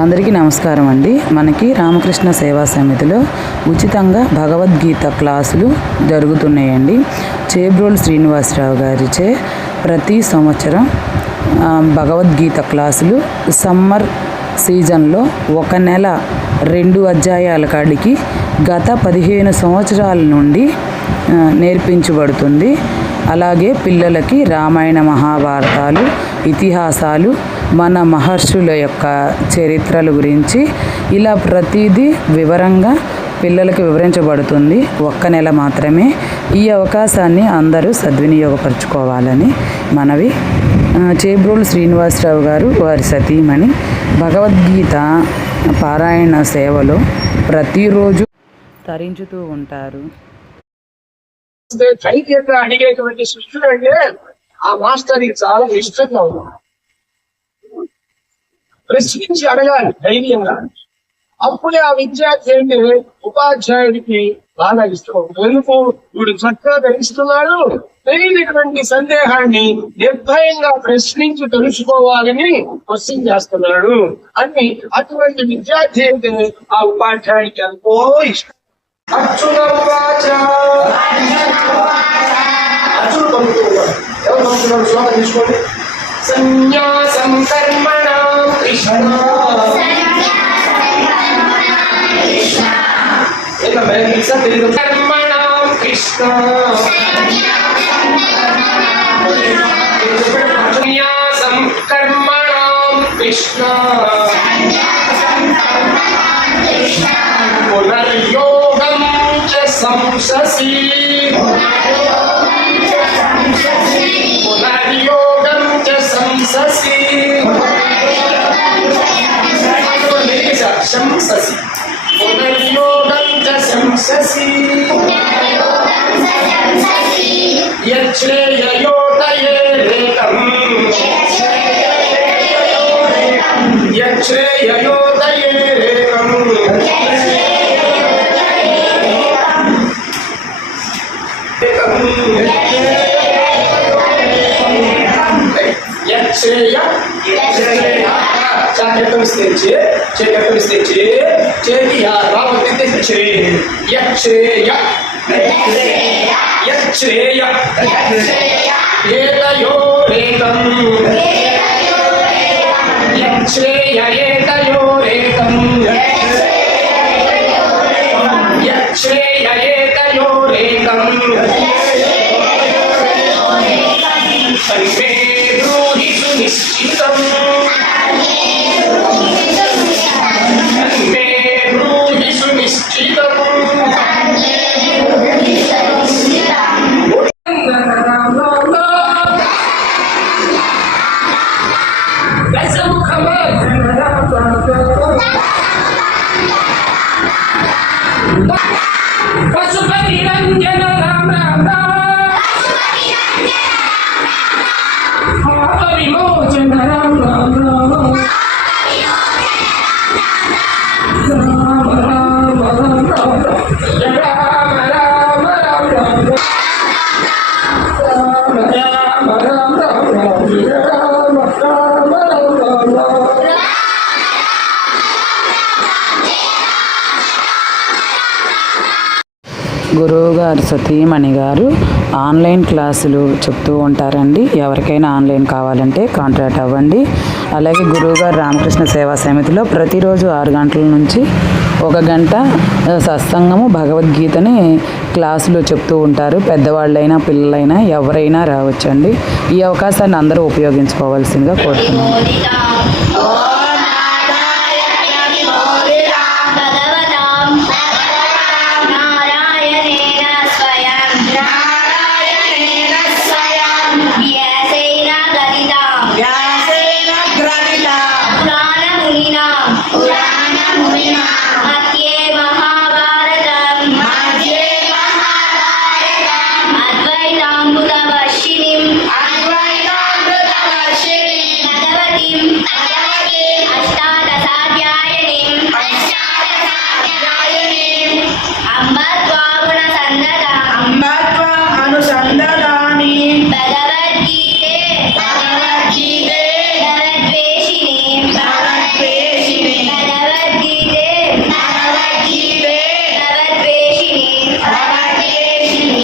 అందరికీ నమస్కారం అండి. మనకి రామకృష్ణ సేవా సమితిలో ఉచితంగా భగవద్గీత క్లాసులు జరుగుతున్నాయండి. చేబ్రోల్ శ్రీనివాసరావు గారిచే ప్రతి సంవత్సరం భగవద్గీత క్లాసులు సమ్మర్ సీజన్లో ఒక నెల రెండు అధ్యాయాల కాడికి గత పదిహేను సంవత్సరాల నుండి నేర్పించబడుతుంది. అలాగే పిల్లలకి రామాయణ మహాభారతాలు ఇతిహాసాలు మన మహర్షుల యొక్క చరిత్రల గురించి ఇలా ప్రతిదీ వివరంగా పిల్లలకు వివరించబడుతుంది. ఒక్క నెల మాత్రమే ఈ అవకాశాన్ని అందరూ సద్వినియోగపరచుకోవాలని మనవి. చేబ్రోలు శ్రీనివాసరావు గారు వారి సతీమణి. భగవద్గీత పారాయణ సేవలో ప్రతిరోజు తరించుతూ ఉంటారు. ధైర్యంగా అడిగేటువంటి శిష్యుడు అంటే ఆ మాస్టర్ చాలా ఇష్టంగా ఉన్నాడు ప్రశ్నించి అడగాలి ధైర్యంగా. అప్పుడే ఆ విద్యార్థి ఏంటి ఉపాధ్యాయుడికి బాగా ఇష్టం. ఎందుకు వీడు చక్కగా తెలుస్తున్నాడు తెలియనటువంటి సందేహాన్ని నిర్భయంగా ప్రశ్నించి తెలుసుకోవాలని క్వశ్చన్ చేస్తున్నాడు. అని అటువంటి విద్యార్థి ఆ ఉపాధ్యాయుడికి ఎంతో ఇష్టం. అర్జునుడు పంపుతున్నాడు ఎవరు పంపుతున్నాడు శ్లోకం తీసుకోండి సన్యాసం కర్మణ కృష్ణ ఇంకా కర్మణ కృష్ణ సన్యాసం కర్మణ. కృష్ణ. శంససి పునర్యోగం చ శంససి యచ్రేయోదయే రేతం శ్రేయ చేతకం స్థించి చేతకం స్థించి చేతి రావతి శ్రేయ శ్రేయ శ్రేయ ఏతయోరేతం శ్రేయ ఏతయోరేతం శ్రేయ ఏతయోరేతం పరిమే শীতল Yeah. గురువు గారు సతీమణి గారు ఆన్లైన్ క్లాసులు చెప్తూ ఉంటారండి. ఎవరికైనా ఆన్లైన్ కావాలంటే కాంటాక్ట్ అవ్వండి. అలాగే గురువు గారు రామకృష్ణ సేవా సమితిలో ప్రతిరోజు ఆరు గంటల నుంచి ఒక గంట సత్సంగము భగవద్గీతని క్లాసులు చెప్తూ ఉంటారు. పెద్దవాళ్ళైనా పిల్లలైనా ఎవరైనా రావచ్చండి. ఈ అవకాశాన్ని అందరూ ఉపయోగించుకోవాల్సిందిగా కోరుతున్నాను. మునినా పురాణ మునినా మధ్యే మహాభారతం మధ్యే